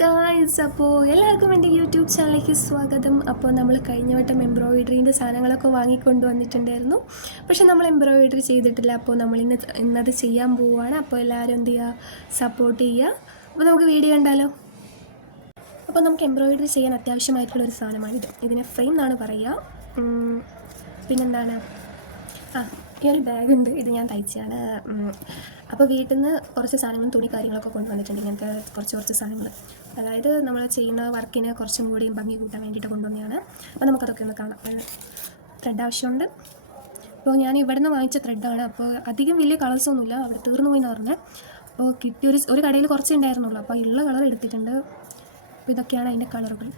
Guys, അപ്പോൾ എല്ലാവർക്കും എൻ്റെ യൂട്യൂബ് ചാനലിലേക്ക് സ്വാഗതം. അപ്പോൾ നമ്മൾ കഴിഞ്ഞ വട്ടം എംബ്രോയിഡറീൻ്റെ സാധനങ്ങളൊക്കെ വാങ്ങിക്കൊണ്ട് വന്നിട്ടുണ്ടായിരുന്നു. പക്ഷെ നമ്മൾ എംബ്രോയിഡറി ചെയ്തിട്ടില്ല. അപ്പോൾ നമ്മൾ ഇന്നത് ചെയ്യാൻ പോവുകയാണ്. അപ്പോൾ എല്ലാവരും എന്ത് ചെയ്യുക, സപ്പോർട്ട് ചെയ്യുക. അപ്പോൾ നമുക്ക് വീഡിയോ കണ്ടാലോ. അപ്പോൾ നമുക്ക് എംബ്രോയിഡറി ചെയ്യാൻ അത്യാവശ്യമായിട്ടുള്ളൊരു സാധനമാണിത്. ഇതിനെ ഫ്രെയിം എന്നാണ് പറയുക. പിന്നെന്താണ്, ഈ ഒരു ബാഗുണ്ട്, ഇത് ഞാൻ തയ്ച്ചാണ്. അപ്പോൾ വീട്ടിൽ നിന്ന് കുറച്ച് സാധനങ്ങളും തുണി കാര്യങ്ങളൊക്കെ കൊണ്ടുവന്നിട്ടുണ്ട്. ഇങ്ങനത്തെ കുറച്ച് സാധനങ്ങൾ, അതായത് നമ്മൾ ചെയ്യുന്ന വർക്കിന് കുറച്ചും കൂടി ഭംഗി കൂട്ടാൻ വേണ്ടിയിട്ട് കൊണ്ടുവന്നതാണ്. അപ്പോൾ നമുക്കതൊക്കെ ഒന്ന് കാണാം. ത്രെഡ് ആവശ്യമുണ്ട്. അപ്പോൾ ഞാൻ ഇവിടെ നിന്ന് വാങ്ങിച്ച ത്രെഡാണ്. അപ്പോൾ അധികം വലിയ കളേഴ്സൊന്നുമില്ല, അവിടെ തീർന്നു പോയി എന്ന് പറഞ്ഞാൽ. അപ്പോൾ കിട്ടിയ ഒരു കടയിൽ കുറച്ചേ ഉണ്ടായിരുന്നുള്ളൂ. അപ്പോൾ ഉള്ള കളർ എടുത്തിട്ടുണ്ട്. അപ്പോൾ ഇതൊക്കെയാണ് അതിൻ്റെ കളറുകൾ.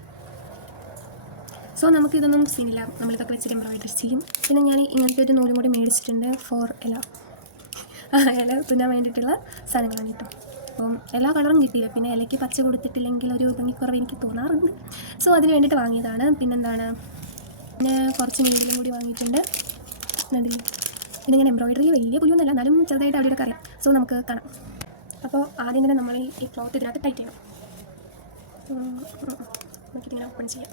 സോ നമുക്കിതൊന്നും സീനില്ല, നമ്മളിതൊക്കെ വെച്ചിട്ട് എംബ്രോയിഡറി ചെയ്യും. പിന്നെ ഞാൻ ഇങ്ങനത്തെ ഒരു നൂലും കൂടി മേടിച്ചിട്ടുണ്ട് ഫോർ ഇല തുന്നാൻ വേണ്ടിയിട്ടുള്ള സാധനങ്ങളാണ് കേട്ടോ. അപ്പം എല്ലാ കളറും കിട്ടിയില്ല. പിന്നെ ഇലയ്ക്ക് പച്ച കൊടുത്തിട്ടില്ലെങ്കിൽ ഒരു ഭംഗിക്കുറവ് എനിക്ക് തോന്നാറുണ്ട്. സോ അതിന് വേണ്ടിയിട്ട് വാങ്ങിയതാണ്. പിന്നെന്താണ്, പിന്നെ കുറച്ച് നീഡിലും കൂടി വാങ്ങിയിട്ടുണ്ട്. നടില്ല. പിന്നെ ഇങ്ങനെ എംബ്രോയിഡറി വലിയ പുലിയൊന്നുമല്ല, എന്നാലും ചെറുതായിട്ട് അവിടെയൊക്കെ അറിയാം. സോ നമുക്ക് കാണാം. അപ്പോൾ ആദ്യം തന്നെ നമ്മൾ ഈ ക്ലോത്ത് ഇതിനകത്ത് ടൈറ്റ് ചെയ്യണം. നമുക്കിതിങ്ങനെ ഓപ്പൺ ചെയ്യാം.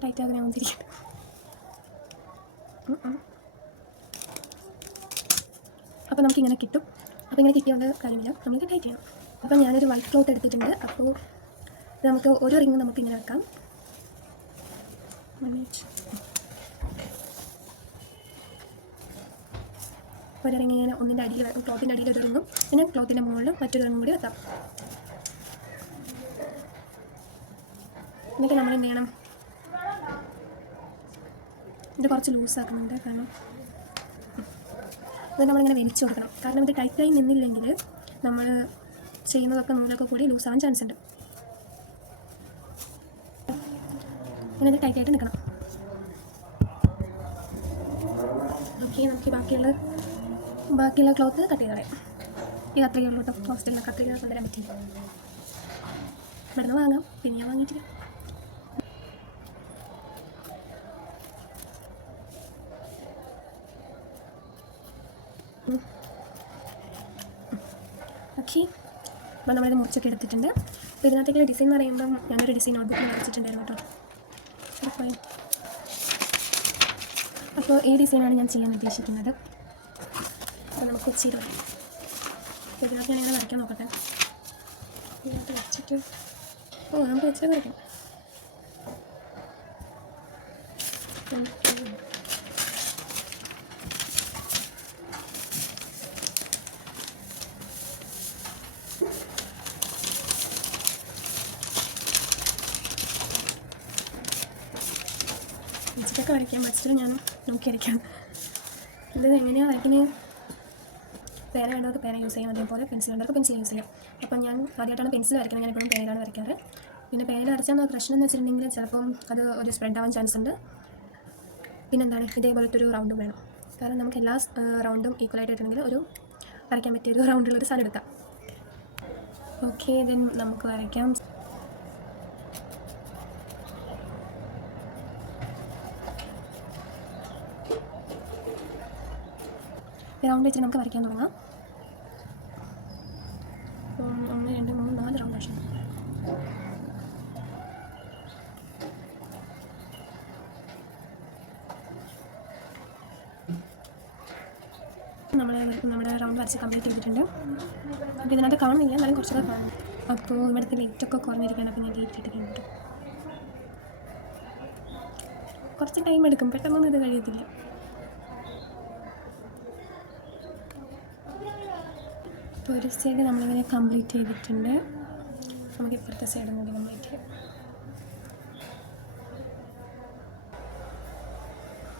ടൈറ്റ് ആകുന്ന വന്നിരിക്കും. അപ്പോൾ നമുക്കിങ്ങനെ കിട്ടും. അപ്പോൾ ഇങ്ങനെ കിട്ടിയോണ്ട് കാര്യമില്ല, നമുക്ക് ടൈറ്റ് ചെയ്യണം. അപ്പോൾ ഞാനൊരു വൈറ്റ് ക്ലോത്ത് എടുത്തിട്ടുണ്ട്. അപ്പോൾ നമുക്ക് ഒരു റിങ് നമുക്കിങ്ങനെ വെക്കാം. ഒരു റിങ് ഇങ്ങനെ ഒന്നിൻ്റെ അടിയിൽ, ക്ലോത്തിൻ്റെ അടിയിൽ ഒരു റിങ്ങും പിന്നെ ക്ലോത്തിൻ്റെ മുകളിൽ മറ്റൊരു റിങ്ങും കൂടി വെക്കാം. എന്നിട്ട് നമ്മൾ എന്ത് ചെയ്യണം, ഇത് കുറച്ച് ലൂസാക്കുന്നുണ്ട്. കാരണം ഇത് നമ്മളിങ്ങനെ വലിച്ചു കൊടുക്കണം. കാരണം ഇത് ടൈറ്റായി നിന്നില്ലെങ്കിൽ നമ്മൾ ചെയ്യുന്നതൊക്കെ നൂലൊക്കെ കൂടി ലൂസാകാൻ ചാൻസ് ഉണ്ട്. ഇങ്ങനെ ഇത് ടൈറ്റായിട്ട് നിൽക്കണം. ഓക്കെ, നമുക്ക് ബാക്കിയുള്ള ക്ലോത്ത് കട്ട് ചെയ്ത് കളയാം. ഈ കത്രിക ഉള്ളൂ കേട്ടോ. ഹോസ്റ്റലിലെ കത്രിക കൊണ്ടുവരാൻ പറ്റില്ല. ഇവിടെ നിന്ന് വാങ്ങാം, പിന്നെ ഞാൻ വാങ്ങിയിട്ടില്ല. ഓക്കെ, അപ്പോൾ നമ്മളിത് മുറിച്ചൊക്കെ എടുത്തിട്ടുണ്ട്. അപ്പോൾ ഇതിനകത്തേക്കുള്ള ഡിസൈൻ എന്ന് പറയുമ്പം ഞാനൊരു ഡിസൈൻ നോട്ട്ബുക്കിൽ വരച്ചിട്ടുണ്ടായിരുന്നു കേട്ടോ. അപ്പോൾ ഈ ഡിസൈനാണ് ഞാൻ ചെയ്യാൻ ഉദ്ദേശിക്കുന്നത്. അപ്പോൾ നമുക്ക് ചെയ്ത് വരാം. അപ്പോൾ ഇതിനകത്ത് ഞാനിങ്ങനെ വരയ്ക്കാൻ നോക്കട്ടെ. ഇതിനകത്ത് വെച്ചിട്ട് നമുക്ക് വെച്ചിട്ട് വരയ്ക്കാം. വെച്ചിട്ടൊക്കെ വരയ്ക്കാം. വെച്ചിട്ട് ഞാൻ നോക്കി വരയ്ക്കാം. ഇത് എങ്ങനെയാണ് വരയ്ക്കുന്നത്, പേന വേണ്ടവർക്ക് പേന യൂസ് ചെയ്യാം, അതേപോലെ പെൻസിൽ വേണ്ടവർക്ക് പെൻസിൽ യൂസ് ചെയ്യാം. അപ്പം ഞാൻ ആദ്യമായിട്ടാണ് പെൻസിൽ വരയ്ക്കുന്നത്. ഞാൻ എപ്പോഴും പേനയിലാണ് വരയ്ക്കാറ്. പിന്നെ പേനയിൽ വരച്ചാൽ പ്രശ്നം എന്ന് വെച്ചിട്ടുണ്ടെങ്കിൽ ചിലപ്പം അത് ഒരു സ്പ്രെഡ് ആവാൻ ചാൻസ് ഉണ്ട്. പിന്നെന്താണ്, ഇതേപോലത്തെ ഒരു റൗണ്ടും വേണം. കാരണം നമുക്ക് എല്ലാ റൗണ്ടും ഈക്വലായിട്ട് കിട്ടണമെങ്കിൽ ഒരു വരയ്ക്കാൻ പറ്റിയൊരു റൗണ്ടുള്ളൊരു സാധനം എടുക്കാം. ഓക്കെ, ദെൻ നമുക്ക് വരയ്ക്കാം. റൗണ്ട് വെച്ചിട്ട് നമുക്ക് വരയ്ക്കാൻ തുടങ്ങാം. 1 2 3 4 റൗണ്ട് ആവശ്യം. നമ്മുടെ റൗണ്ട് വരച്ച് കംപ്ലീറ്റ് ചെയ്തിട്ടുണ്ട്. അപ്പോൾ ഇതിനകത്ത് കാണുന്നില്ല, എന്നാലും കുറച്ചൊക്കെ കാണും. അപ്പോൾ ഇവിടുത്തെ ലൈറ്റൊക്കെ കുറഞ്ഞിരിക്കുകയാണ്. അപ്പോൾ ഞാൻ ലൈറ്റ് ഇട്ടിട്ടുണ്ട്. കുറച്ച് ടൈം എടുക്കും, പെട്ടെന്നൊന്നും ഇത് കഴിയത്തില്ല. അപ്പോൾ ഒരു സൈഡ് നമ്മളിങ്ങനെ കംപ്ലീറ്റ് ചെയ്തിട്ടുണ്ട്. നമുക്ക് ഇപ്പുറത്തെ സൈഡും കൂടി കംപ്ലീറ്റ് ചെയ്യാം.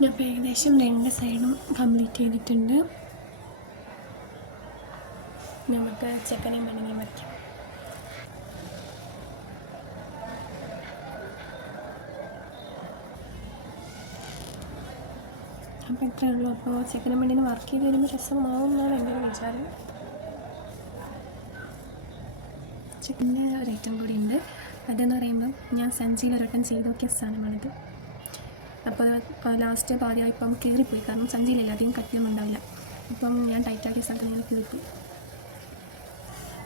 ഞാൻ ഇപ്പോൾ ഏകദേശം 2 സൈഡും കംപ്ലീറ്റ് ചെയ്തിട്ടുണ്ട്. നമുക്ക് ചെക്കനെയും പെണ്ണിനെയും വരയ്ക്കാം. അപ്പോൾ ഇത്രയേ ഉള്ളൂ. അപ്പോൾ ചെക്കനും പെണ്ണിനെ വർക്ക് ചെയ്ത് വരുമ്പോൾ രസമാവും എന്നാണ് എൻ്റെ ഒരു വിചാരം. ചിക്കൻ്റെ ഒരു ഐറ്റം കൂടി ഉണ്ട്. അതെന്ന് പറയുമ്പം ഞാൻ സഞ്ചിയിൽ ഒരട്ടം ചെയ്ത് നോക്കിയ സാധനമാണിത്. അപ്പോൾ ലാസ്റ്റ് പാതിയായപ്പം കീറിപ്പോയി, കാരണം സഞ്ചിയിലല്ല അധികം കട്ടിയൊന്നും ഉണ്ടാവില്ല. അപ്പം ഞാൻ ടൈറ്റാക്കിയ സ്ഥലത്ത് ഞാൻ കീറിപ്പോയി.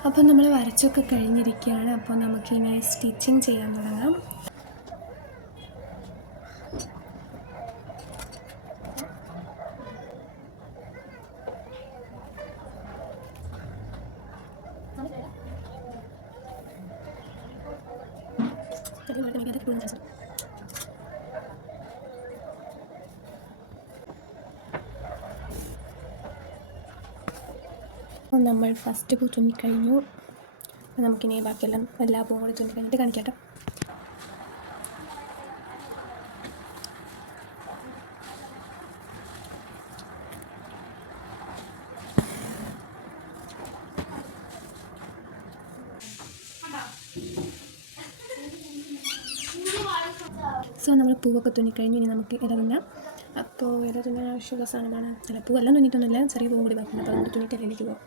അപ്പം നമ്മൾ വരച്ചൊക്കെ കഴിഞ്ഞിരിക്കുകയാണ്. അപ്പോൾ നമുക്കിനി സ്റ്റിച്ചിങ് ചെയ്യാൻ തുടങ്ങാം. നമ്മൾ ഫസ്റ്റ് പൂ തുന്നിക്കഴിഞ്ഞു. നമുക്കിനി ബാക്കിയെല്ലാം എല്ലാ പൂവും കൂടി തുന്നിക്കഴിഞ്ഞിട്ട് കാണിക്കാം. സോ നമ്മൾ പൂവൊക്കെ തുന്നിക്കഴിഞ്ഞ് ഇനി നമുക്ക് ഇല തുന്നാം. അപ്പോൾ ഇല തുന്നാൻ ആവശ്യമുള്ള സാധനമാണ്, അല്ല പൂവെല്ലാം തുന്നിയിട്ടൊന്നുമില്ല, ചെറിയ പൂവും കൂടി ബാക്കിയുണ്ട്. അപ്പോൾ നമുക്ക് തുന്നിയിട്ട് ഇലയിലേക്ക് പോകും.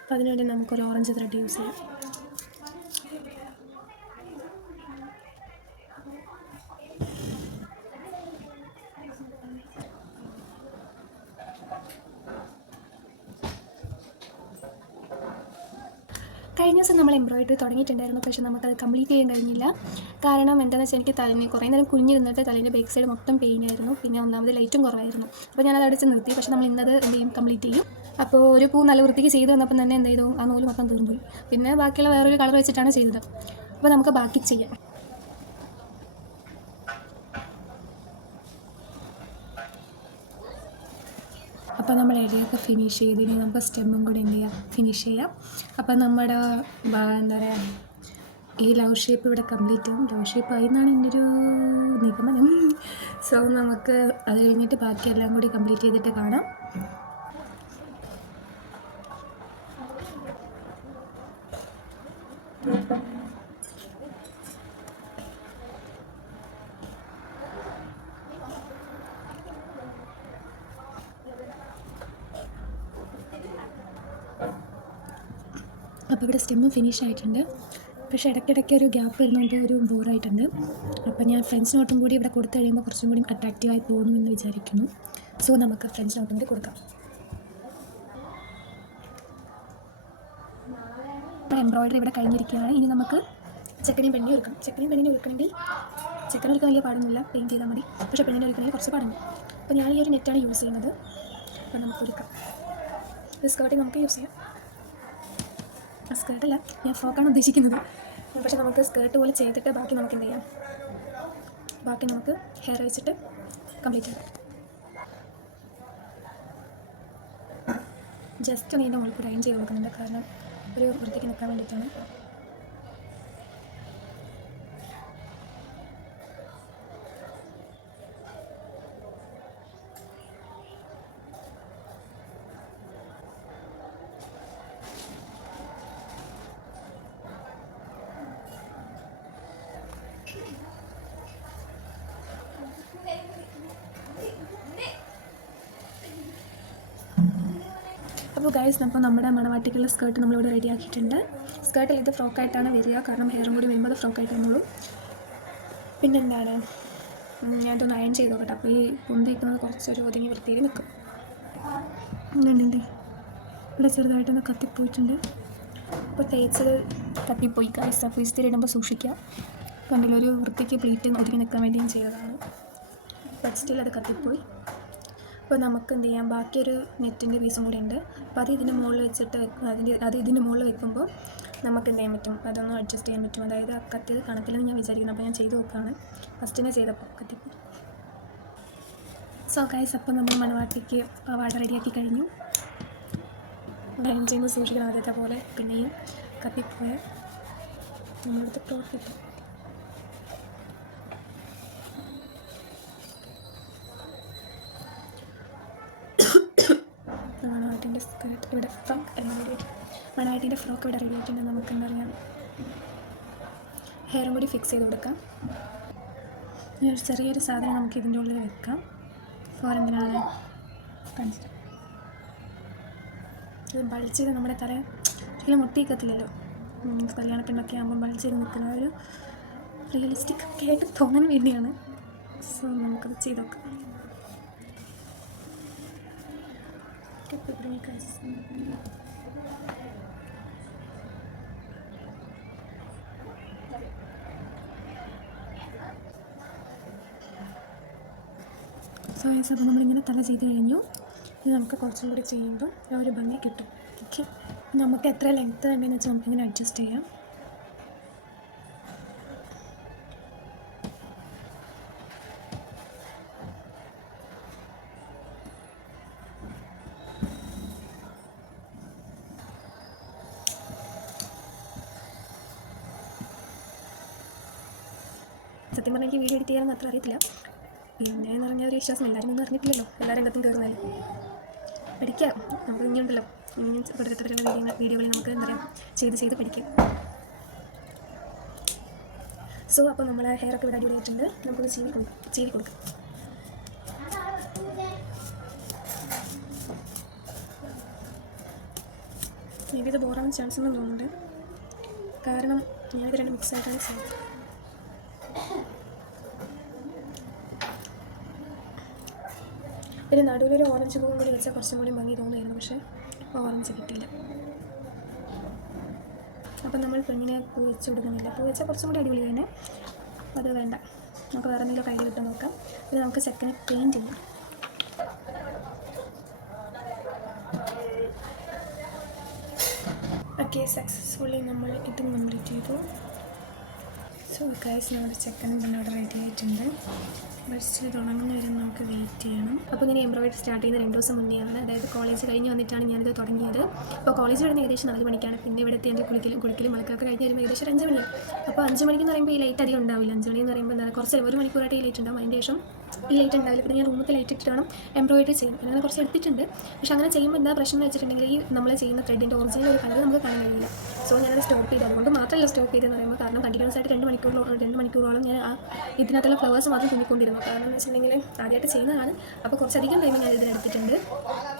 അപ്പോൾ അതിനുവേണ്ടി നമുക്കൊരു ഓറഞ്ച് ത്രെഡ് യൂസ് ചെയ്യാം. കഴിഞ്ഞ ദിവസം നമ്മൾ എംബ്രോയിഡറി തുടങ്ങിയിട്ടുണ്ടായിരുന്നു, പക്ഷേ നമുക്കത് കംപ്ലീറ്റ് ചെയ്യാൻ കഴിഞ്ഞില്ല. കാരണം എന്താണെന്ന് വെച്ചാൽ എനിക്ക് തലേന്ന് കുറേ നേരം കുഞ്ഞിരുന്നിട്ട് തലേൻ്റെ ബാക്ക് സൈഡ് മൊത്തം പെയിനായിരുന്നു. പിന്നെ ഒന്നാമത് ലൈറ്റും കുറവായിരുന്നു. അപ്പോൾ ഞാനത് അടിച്ച് നിർത്തി. പക്ഷേ നമ്മൾ ഇന്നത് എന്ത് ചെയ്യും, കംപ്ലീറ്റ് ചെയ്യും. അപ്പോൾ ഒരു പൂ നല്ല വൃത്തിക്ക് ചെയ്ത് വന്നപ്പം തന്നെ എന്ത് ചെയ്തു, ആ നൂല് മൊത്തം തീർന്നുപോയി. പിന്നെ ബാക്കിയുള്ള വേറൊരു കളർ വെച്ചിട്ടാണ് ചെയ്തത്. അപ്പോൾ നമുക്ക് ബാക്കി ചെയ്യാം. അപ്പോൾ നമ്മൾ ഇലയൊക്കെ ഫിനിഷ് ചെയ്ത് ഇനി നമുക്ക് സ്റ്റെമ്മും കൂടി എന്ത് ചെയ്യാം, ഫിനിഷ് ചെയ്യാം. അപ്പോൾ നമ്മുടെ എന്താ പറയുക, ഈ ലവ് ഷേപ്പ് ഇവിടെ കംപ്ലീറ്റ് ആവും. ലവ് ഷേപ്പ് ആയി എന്നാണ് എൻ്റെ ഒരു നിഗമനം. സോ നമുക്ക് അത് കഴിഞ്ഞിട്ട് ബാക്കിയെല്ലാം കൂടി കംപ്ലീറ്റ് ചെയ്തിട്ട് കാണാം. അപ്പോൾ ഇവിടെ സ്റ്റെമ്മ് ഫിനിഷ് ആയിട്ടുണ്ട്. പക്ഷേ ഇടയ്ക്കിടയ്ക്ക് ഒരു ഗ്യാപ്പ് വരുന്നുണ്ട്, ഒരു ബോറായിട്ടുണ്ട്. അപ്പോൾ ഞാൻ ഫ്രണ്ട്സ് നോട്ടും കൂടി ഇവിടെ കൊടുത്തു കഴിയുമ്പോൾ കുറച്ചും കൂടി അട്രാക്റ്റീവായി പോകുമെന്ന് വിചാരിക്കുന്നു. സോ നമുക്ക് ഫ്രണ്ട്സ് നോട്ടും കൂടി കൊടുക്കാം. ഇപ്പോൾ എംബ്രോയിഡറി ഇവിടെ കഴിഞ്ഞിരിക്കുകയാണ്. ഇനി നമുക്ക് ചെക്കനെയും പെണ്ണിനെ ഒരുക്കണം. ചെക്കനെയും പെണ്ണിനെ ഒരുക്കണമെങ്കിൽ ചെക്കനെ ഒരുക്കാൻ വലിയ പാടൊന്നുമില്ല, പെയിൻറ്റ് ചെയ്താൽ മതി. പക്ഷേ പെണ്ണിനെ ഒരുക്കണമെങ്കിൽ കുറച്ച് പാടുണ്ട്. അപ്പോൾ ഞാൻ ഈ ഒരു നെറ്റാണ് യൂസ് ചെയ്യുന്നത്. അപ്പോൾ നമുക്ക് ഒരുക്കാം. ഇത് സ്കേർട്ടിങ് നമുക്ക് യൂസ് ചെയ്യാം. സ്കേർട്ടല്ല, ഞാൻ ഫ്രോക്കാണ് ഉദ്ദേശിക്കുന്നത്. പക്ഷേ നമുക്ക് സ്കേർട്ട് പോലെ ചെയ്തിട്ട് ബാക്കി നമുക്ക് എന്ത് ചെയ്യാം, ബാക്കി നമുക്ക് ഹെയർ വെച്ചിട്ട് കംപ്ലീറ്റ് ചെയ്യാം. ജസ്റ്റ് ഒന്ന് ഇതിൻ്റെ മുകളിൽ കൂടി അയൺ ചെയ്ത് കൊടുക്കുന്നുണ്ട്, കാരണം ഒരു വൃത്തിക്ക് നിൽക്കാൻ വേണ്ടിയിട്ടാണ്. അപ്പോൾ ഗൈസ്, അപ്പോൾ നമ്മുടെ മണവാട്ടിക്കുള്ള സ്കേർട്ട് നമ്മളിവിടെ റെഡി ആക്കിയിട്ടുണ്ട്. സ്കേർട്ടിൽ ഇത് ഫ്രോക്കായിട്ടാണ് വരിക, കാരണം ഹെയറും കൂടി വരുമ്പോൾ അത് ഫ്രോക്കായിട്ട് വന്നോളൂ. പിന്നെന്താണ്, ഞാനതൊന്ന് അയൺ ചെയ്ത് നോക്കട്ടെ. അപ്പോൾ ഈ പൊന്തിക്കുന്നത് കുറച്ചൊരു ഒതുങ്ങി വൃത്തിയിൽ നിൽക്കും. എന്നുണ്ട് ഇവിടെ ചെറുതായിട്ടൊന്ന് കത്തിപ്പോയിട്ടുണ്ട്. അപ്പോൾ തേച്ചത് കത്തിപ്പോയി ഗൈസ്. അപ്പോൾ ഇസ്തിരി ഇടുമ്പോൾ സൂക്ഷിക്കുക. കണ്ടിലൊരു വൃത്തിക്ക് പ്ലീറ്റ് ഒതുങ്ങി നിൽക്കാൻ വേണ്ടിയും ചെയ്തതാണ്. ബട്ട് സ്റ്റിൽ അത് കത്തിപ്പോയി. അപ്പോൾ നമുക്ക് എന്ത് ചെയ്യാം, ബാക്കിയൊരു നെറ്റിൻ്റെ പീസും കൂടി ഉണ്ട്. അപ്പോൾ അത് ഇതിൻ്റെ മുകളിൽ വെച്ചിട്ട് ഇതിൻ്റെ മുകളിൽ വെക്കുമ്പോൾ നമുക്ക് എന്ത് ചെയ്യാൻ പറ്റും, അതൊന്ന് അഡ്ജസ്റ്റ് ചെയ്യാൻ പറ്റും. അതായത് ആ കത്തിയത് കണക്കിലെന്ന് ഞാൻ വിചാരിക്കുന്നു. അപ്പോൾ ഞാൻ ചെയ്ത് നോക്കുകയാണ്. ഫസ്റ്റിനെ ചെയ്തപ്പോൾ കത്തിപ്പോയി. സോ ഗൈസ്, അപ്പോൾ നമ്മൾ മണവാട്ടിക്ക് പാവാട റെഡിയാക്കി കഴിഞ്ഞു. അയൺ ചെയ്യുമ്പോൾ സൂക്ഷിക്കണം, ആദ്യത്തെ പോലെ പിന്നെയും കത്തിപ്പോയ നമ്മളടുത്ത് ക്ലോത്ത് കിട്ടും. മണവാട്ടിൻ്റെ സ്കേർട്ട് ഇവിടെ ഫ്രോക്ക് മണവാട്ടിൻ്റെ ഫ്രോക്ക് ഇവിടെ റെഡി ആയിട്ടുണ്ട്. നമുക്ക് എന്താ പറയുക, ഹെയറും കൂടി ഫിക്സ് ചെയ്ത് കൊടുക്കാം. ഒരു ചെറിയൊരു സാധനം നമുക്ക് ഇതിൻ്റെ ഉള്ളിൽ വെക്കാം. എന്തിനാണ് കാണിച്ചിട്ട് ഇത് ബൾജ് ചെയ്ത് നമ്മുടെ തല ഒരിക്കലും മുട്ടിക്കത്തില്ലല്ലോ. കല്യാണ പെണ്ണൊക്കെ ആകുമ്പോൾ ബൾജ് ചെയ്ത് നിൽക്കുന്ന ഒരു റിയലിസ്റ്റിക് ഒക്കെ ആയിട്ട് തോന്നാൻ വേണ്ടിയാണ്. സോ നമുക്കത് ചെയ്ത് നോക്കാം. സോ ഗൈസ്, അപ്പോൾ നമ്മളിങ്ങനെ തല ചെയ്ത് കഴിഞ്ഞു. ഇത് നമുക്ക് കുറച്ചും കൂടി ചെയ്യുമ്പോൾ ആ ഒരു ഭംഗി കിട്ടും. ഓക്കെ, നമുക്ക് എത്ര ലെങ്ത്ത് വേണ്ടതെന്ന് വെച്ചാൽ നമുക്കിങ്ങനെ അഡ്ജസ്റ്റ് ചെയ്യാം. സത്യം പറഞ്ഞാൽ എനിക്ക് വീഡിയോ എഡിറ്റ് ചെയ്യാനൊന്നും അത്ര അറിയത്തില്ല. പിന്നെ എന്ന് പറഞ്ഞാൽ ഒരു വിശ്വാസം എല്ലാവരും ഒന്നും അറിഞ്ഞിട്ടില്ലല്ലോ, എല്ലാ രംഗത്തും കയറുന്നാലും പഠിക്കാം. നമുക്ക് ഇനിയുണ്ടല്ലോ, ഇനിയും പഠിത്തത്തിലുള്ള വീഡിയോകളിൽ നമുക്ക് എന്താ പറയുക ചെയ്ത് പഠിക്കാം. സോ അപ്പോൾ നമ്മൾ ഹെയറൊക്കെ ഇവിടെ അടിപൊളിയായിട്ടുണ്ട്. നമുക്കൊന്ന് ചീവി കൊടുക്കാം. മേ ബി ഇത് ബോറാൻ ചാൻസ് ഒന്നും തോന്നുന്നുണ്ട്, കാരണം ഞാനിത് രണ്ട് മിക്സ് ആയിട്ടാണ് ചെയ്യുന്നത്. പിന്നെ നടുവിലൊരു ഓറഞ്ച് പൂവും കൂടി വെച്ചാൽ കുറച്ചും കൂടി ഭംഗി തോന്നുമായിരുന്നു, പക്ഷേ ഓറഞ്ച് കിട്ടിയില്ല. അപ്പം നമ്മൾ പെണ്ണിനെ പൂ വെച്ച് കൊടുക്കുന്നില്ല. പൂ വെച്ചാൽ കുറച്ചും കൂടി അടിപൊളി തന്നെ. അത് വേണ്ട, നമുക്ക് വേറെ എന്തെങ്കിലും കയ്യിൽ കിട്ടാൻ നോക്കാം. ഇത് നമുക്ക് ചെക്കനെ പെയിൻറ്റ് ചെയ്യാം. ഓക്കെ, സക്സസ്ഫുള്ളി നമ്മൾ ഇത് കംപ്ലീറ്റ് ചെയ്തു. സോ ഗൈസ്, നമ്മുടെ ചെക്കനും പിന്നെ അവിടെ റെഡി ആയിട്ടുണ്ട്. ബസ്സിൽ തുടങ്ങുന്ന വരെ നമുക്ക് വെയിറ്റ് ചെയ്യണം. അപ്പോൾ ഇങ്ങനെ എംബ്രോയിഡറി സ്റ്റാർട്ട് ചെയ്യുന്ന 2 ദിവസം മുന്നെയാണ്, അതായത് കോളേജ് കഴിഞ്ഞ് വന്നിട്ടാണ് ഞാനിത് തുടങ്ങിയത്. അപ്പോൾ കോളേജ് വരുന്ന ഏകദേശം 4 മണിക്കാണ്. പിന്നെ ഇവിടുത്തെ എൻ്റെ കുളിക്കലും മലക്കൊക്കെ കഴിഞ്ഞ് വരുമ്പോൾ ഏകദേശം 5 മണിയാണ്. അപ്പോൾ 5 മണിക്കെന്ന് പറയുമ്പോൾ ഈ ലൈറ്റ് അധികം ഉണ്ടാവില്ല. 5 മണിയെന്ന് പറയുമ്പോൾ എന്താ കുറച്ച് 1 മണിക്കൂറായിട്ട് ഈ ലൈറ്റ് ഉണ്ടാവും. അതിൻ്റെ ശേഷം ഈ ലൈറ്റ് ഉണ്ടാവില്ല. പിന്നെ ഞാൻ റൂമൊക്കെ ലൈറ്റ് ഇട്ടിട്ട് വേണം എംബ്രോയിഡറി ചെയ്യും. അങ്ങനെ കുറച്ച് എടുത്തിട്ടുണ്ട്. പക്ഷേ അങ്ങനെ ചെയ്യുമ്പോൾ എന്താ പ്രശ്നം എന്ന് വെച്ചിട്ടുണ്ടെങ്കിൽ ഈ നമ്മൾ ചെയ്യുന്ന ത്രെഡിൻ്റെ ഒറിജിനൽ ഒരു കളർ നമുക്ക് കാണാൻ കഴിയില്ല. സോ ഞാനത് സ്റ്റോപ്പ് ചെയ്ത്, അതുകൊണ്ട് മാത്രമല്ല സ്റ്റോപ്പ് ചെയ്തെന്ന് പറയുമ്പോൾ, കാരണം കണ്ടിന്യൂസ് ആയിട്ട് 2 മണിക്കൂറോളം ഞാൻ ഇതിനകത്തുള്ള ഫ്ലവേഴ്സ് മാത്രം തുന്നിക്കൊണ്ടിരുന്നു. കാരണം എന്ന് വെച്ചിട്ടുണ്ടെങ്കിൽ ആദ്യമായിട്ട് ചെയ്യുന്നതാണ്. അപ്പോൾ കുറച്ചധികം ടൈം ഞാൻ ഇതിനെടുത്തിട്ടുണ്ട്.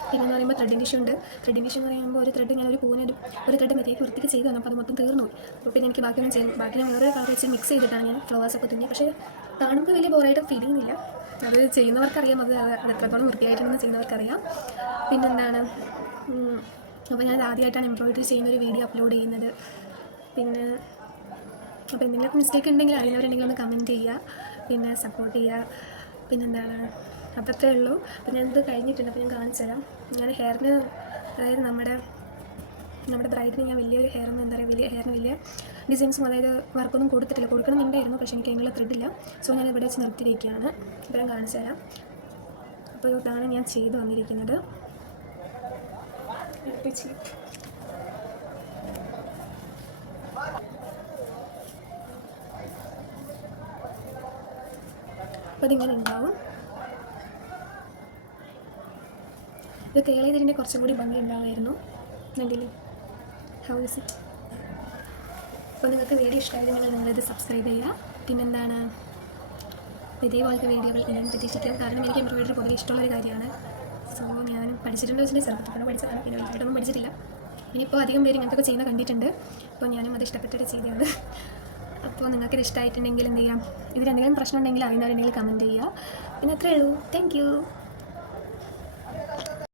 പിന്നെ എന്ന് പറയുമ്പോൾ ത്രെഡിങ് ടിഷ്യൂ ഉണ്ട്. ത്രെഡിങ് ടിഷ്യൂ എന്ന് പറയുമ്പോൾ ഒരു ത്രെഡ് ഞാൻ ഒരു പൂവിന് ഒരു ത്രെഡ് മര്യാദയ്ക്ക് വൃത്തിക്ക് ചെയ്തു തന്നു. അപ്പോൾ അത് മൊത്തം തീർന്നു. അപ്പോൾ പിന്നെ എനിക്ക് ബാക്കിയൊന്നും ചെയ്യും. ബാക്കി ഞാൻ വേറെ കളർ വെച്ച് മിക്സ് ചെയ്തിട്ടാണ് ഞാൻ ഫ്ലവേഴ്സൊക്കെ തുന്നി. പക്ഷേ കാണുമ്പോൾ വലിയ ബോറായിട്ട് ഫീൽ ചെയ്യുന്നില്ല. അത് ചെയ്യുന്നവർക്കറിയാം, അത് എത്രത്തോളം വൃത്തിയായിട്ടാണെന്ന് ചെയ്യുന്നവർക്കറിയാം. പിന്നെന്താണ്, അപ്പോൾ ഞാൻ ആദ്യമായിട്ടാണ് എംബ്രോയിഡറി ചെയ്യുന്നൊരു വീഡിയോ അപ്ലോഡ് ചെയ്യുന്നത്. പിന്നെ അപ്പോൾ എന്തെങ്കിലുമൊക്കെ മിസ്റ്റേക്ക് ഉണ്ടെങ്കിൽ അറിയുന്നവരുണ്ടെങ്കിൽ ഒന്ന് കമൻറ്റ് ചെയ്യുക, പിന്നെ സപ്പോർട്ട് ചെയ്യുക. പിന്നെന്താണ്, അത്രേ ഉള്ളൂ. അപ്പോൾ ഞാനിത് കഴിഞ്ഞിട്ടുണ്ട്. അപ്പോൾ ഞാൻ കാണിച്ചു തരാം. ഞാൻ ഹെയറിന്, അതായത് നമ്മുടെ ബ്രൈഡിന് ഞാൻ വലിയൊരു ഹെയറൊന്നും എന്താ പറയുക, വലിയ ഡിസൈൻസും അതായത് വർക്കൊന്നും കൊടുക്കണമെന്നുണ്ടായിരുന്നു. പക്ഷേ എനിക്ക് അതിനുള്ള ത്രെഡില്ല. സോ ഞാൻ ഇവിടെ വെച്ച് നിർത്തിയിരിക്കുകയാണ്. ഇപ്പോൾ ഞാൻ കാണിച്ചു തരാം. അപ്പോൾ ഇതാണ് ഞാൻ ചെയ്ത് വന്നിരിക്കുന്നത്. അപ്പോൾ അതിങ്ങനെ ഉണ്ടാവും. ഇത് കേള ചെയ്തതിൻ്റെ കുറച്ചും കൂടി ഭംഗി ഉണ്ടാവുമായിരുന്നു. കണ്ടില്ലേ, ഹൗ ഇസ് ഇറ്റ്? അപ്പോൾ നിങ്ങൾക്ക് വീഡിയോ ഇഷ്ടമായിരുന്നെങ്കിൽ നിങ്ങളിത് സബ്സ്ക്രൈബ് ചെയ്യുക. പിന്നെന്താണ്, ഇതേപോലത്തെ വീഡിയോകൾ ഇനിയും പ്രതീക്ഷിക്കാം. കാരണം എനിക്ക് എംബ്രോയിഡറി പൊതുവെ ഇഷ്ടമുള്ളൊരു കാര്യമാണ്. സോ ഞാൻ പഠിച്ചിട്ടുണ്ടോ വെച്ചിട്ട് ചെറുപ്പത്തിലാണ് പഠിച്ചതാണ്. പിന്നെ വലുതായിട്ടൊന്നും പഠിച്ചിട്ടില്ല. ഇനിയിപ്പോൾ അധികം പേര് ഇങ്ങനത്തെ ചെയ്യുന്ന കണ്ടിട്ടുണ്ട്. അപ്പോൾ ഞാനും അത് ഇഷ്ടപ്പെട്ടിട്ട് ചെയ്തതാണ്. അപ്പോൾ നിങ്ങൾക്കിത് ഇഷ്ടമായിട്ടുണ്ടെങ്കിൽ എന്ത് ചെയ്യാം, ഇതിലെന്തെങ്കിലും പ്രശ്നം ഉണ്ടെങ്കിൽ അറിയുന്നവരുണ്ടെങ്കിൽ കമൻറ്റ് ചെയ്യുക. പിന്നെ അത്രയേ ഉള്ളൂ. Thank you.